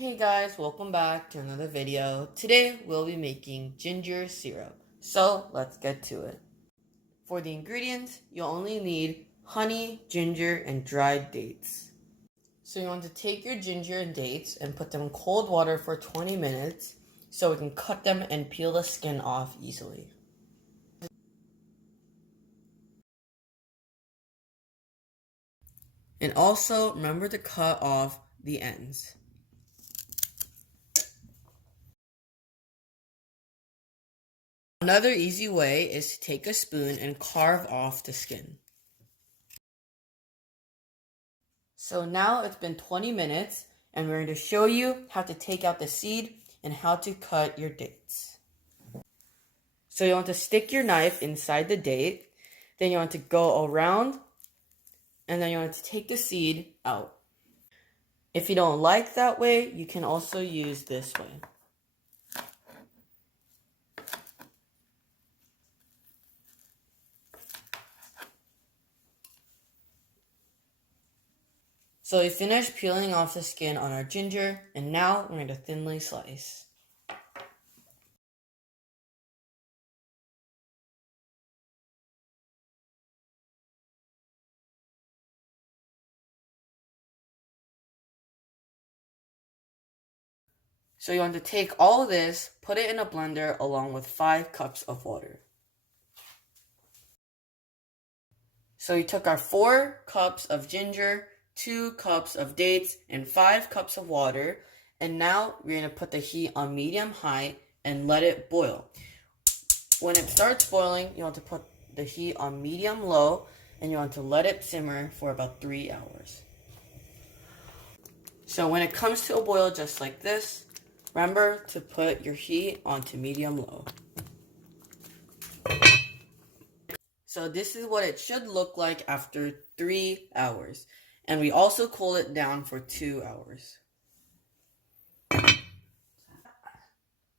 Hey guys, welcome back to another video. Today we'll be making ginger syrup. So let's get to it. For the ingredients, you'll only need honey, ginger, and dried dates. So you want to take your ginger and dates and put them in cold water for 20 minutes so we can cut them and peel the skin off easily. And also remember to cut off the ends. Another easy way is to take a spoon and carve off the skin. So now it's been 20 minutes and we're going to show you how to take out the seed and how to cut your dates. So you want to stick your knife inside the date, then you want to go around, and then you want to take the seed out. If you don't like that way, you can also use this way. So we finished peeling off the skin on our ginger, and now we're going to thinly slice. So you want to take all of this, put it in a blender along with 5 cups of water. So we took our 4 cups of ginger, 2 cups of dates, and 5 cups of water, and now we're going to put the heat on medium-high and let it boil. When it starts boiling, you want to put the heat on medium-low, and you want to let it simmer for about 3 hours. So when it comes to a boil just like this, remember to put your heat onto medium-low. So this is what it should look like after 3 hours. And we also cool it down for 2 hours.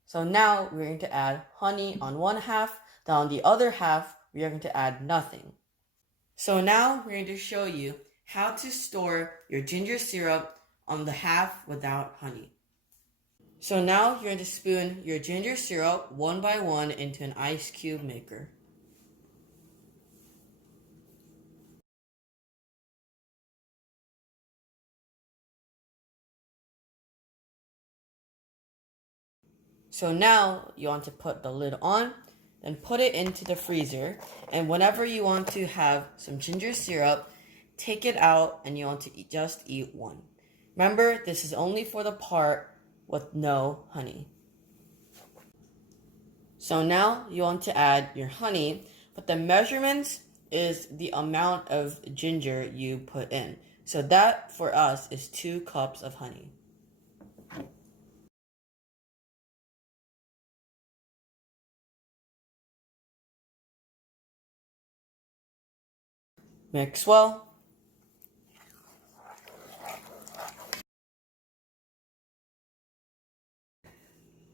So now we're going to add honey on one half, then on the other half, we are going to add nothing. So now we're going to show you how to store your ginger syrup on the half without honey. So now you're going to spoon your ginger syrup one by one into an ice cube maker. So now you want to put the lid on, then put it into the freezer, and whenever you want to have some ginger syrup, take it out and you want to just eat one. Remember, this is only for the part with no honey. So now you want to add your honey, but the measurements is the amount of ginger you put in. So that for us is 2 cups of honey. Mix well.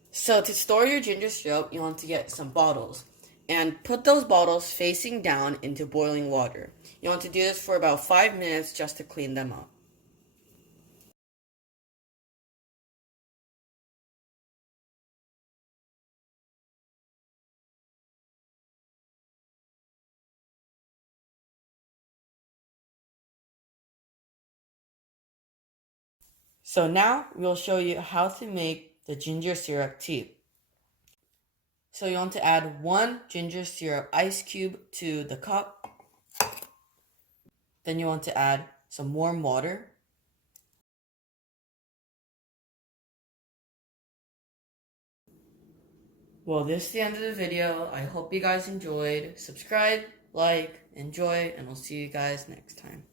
So to store your ginger syrup, you want to get some bottles and put those bottles facing down into boiling water. You want to do this for about 5 minutes just to clean them up. So now we'll show you how to make the ginger syrup tea. So you want to add 1 ginger syrup ice cube to the cup. Then you want to add some warm water. Well, this is the end of the video. I hope you guys enjoyed. Subscribe, like, enjoy, and we'll see you guys next time.